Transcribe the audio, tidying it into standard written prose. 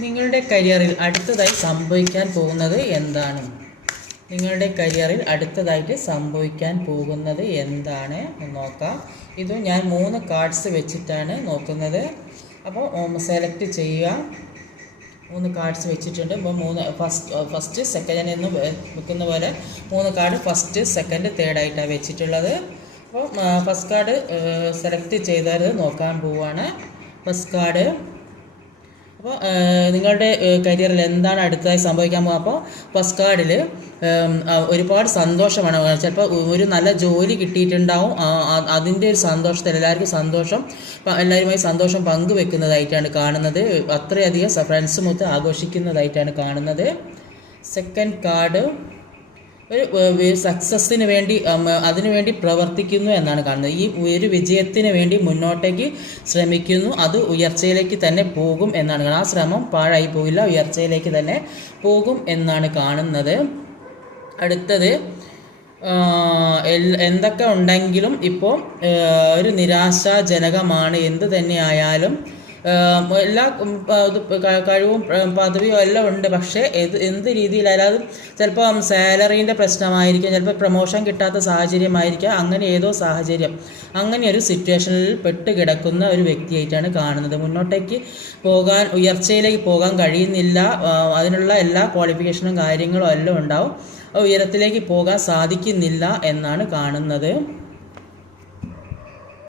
നിങ്ങളുടെ കരിയറിൽ അടുത്തതായി സംഭവിക്കാൻ പോകുന്നത് എന്താണ്? നിങ്ങളുടെ കരിയറിൽ അടുത്തതായിട്ട് സംഭവിക്കാൻ പോകുന്നത് എന്താണ് എന്ന് നോക്കാം. ഇത് ഞാൻ 3 കാർഡ്സ് വെച്ചിട്ടാണ് നോക്കുന്നത്. അപ്പോൾ സെലക്ട് ചെയ്യുക. 3 കാർഡ്സ് വെച്ചിട്ടുണ്ട്. ഇപ്പോൾ ഫസ്റ്റ് സെക്കൻഡ് എന്ന് വെക്കുന്ന പോലെ 3 കാർഡ് ഫസ്റ്റ് സെക്കൻഡ് തേർഡായിട്ടാണ് വെച്ചിട്ടുള്ളത്. അപ്പോൾ ഫസ്റ്റ് കാർഡ് സെലക്ട് ചെയ്തത് നോക്കാൻ പോവുകയാണ്. First card. അപ്പോൾ നിങ്ങളുടെ കരിയറിൽ എന്താണ് അടുത്തതായി സംഭവിക്കാൻ പോകുക? അപ്പോൾ ഫസ്റ്റ് കാർഡിൽ ഒരുപാട് സന്തോഷമാണ്. ചിലപ്പോൾ ഒരു നല്ല ജോലി കിട്ടിയിട്ടുണ്ടാവും. അതിൻ്റെ ഒരു സന്തോഷത്തിൽ എല്ലാവരുമായി സന്തോഷം പങ്കുവെക്കുന്നതായിട്ടാണ് കാണുന്നത്. അത്രയധികം ഫ്രണ്ട്സുമൊത്ത് ആഘോഷിക്കുന്നതായിട്ടാണ് കാണുന്നത്. സെക്കൻഡ് കാർഡ് ഒരു സക്സസ്സിന് വേണ്ടി അതിനുവേണ്ടി പ്രവർത്തിക്കുന്നു എന്നാണ് കാണുന്നത്. ഈ ഒരു വിജയത്തിന് വേണ്ടി മുന്നോട്ടേക്ക് ശ്രമിക്കുന്നു. അത് ഉയർച്ചയിലേക്ക് തന്നെ പോകും എന്നാണ് കാണുന്നത്. ആ ശ്രമം പാഴായി പോയില്ല, ഉയർച്ചയിലേക്ക് തന്നെ പോകും എന്നാണ് കാണുന്നത്. അടുത്തത് എന്തൊക്കെ ഉണ്ടെങ്കിലും ഇപ്പോൾ ഒരു നിരാശാജനകമാണ്. എന്ത് തന്നെയായാലും എല്ലാ കഴിവും പദവിയും എല്ലാം ഉണ്ട്. പക്ഷേ എന്ത് രീതിയിലായാലും ചിലപ്പോൾ സാലറീൻ്റെ പ്രശ്നമായിരിക്കാം, ചിലപ്പോൾ പ്രൊമോഷൻ കിട്ടാത്ത സാഹചര്യമായിരിക്കാം. അങ്ങനെ ഏതോ സാഹചര്യം, അങ്ങനെ ഒരു സിറ്റുവേഷനിൽ പെട്ട് കിടക്കുന്ന ഒരു വ്യക്തിയായിട്ടാണ് കാണുന്നത്. മുന്നോട്ടേക്ക് പോകാൻ, ഉയർച്ചയിലേക്ക് പോകാൻ കഴിയുന്നില്ല. അതിനുള്ള എല്ലാ ക്വാളിഫിക്കേഷനും കാര്യങ്ങളും എല്ലാം ഉണ്ടാവും. ഉയരത്തിലേക്ക് പോകാൻ സാധിക്കുന്നില്ല എന്നാണ് കാണുന്നത്.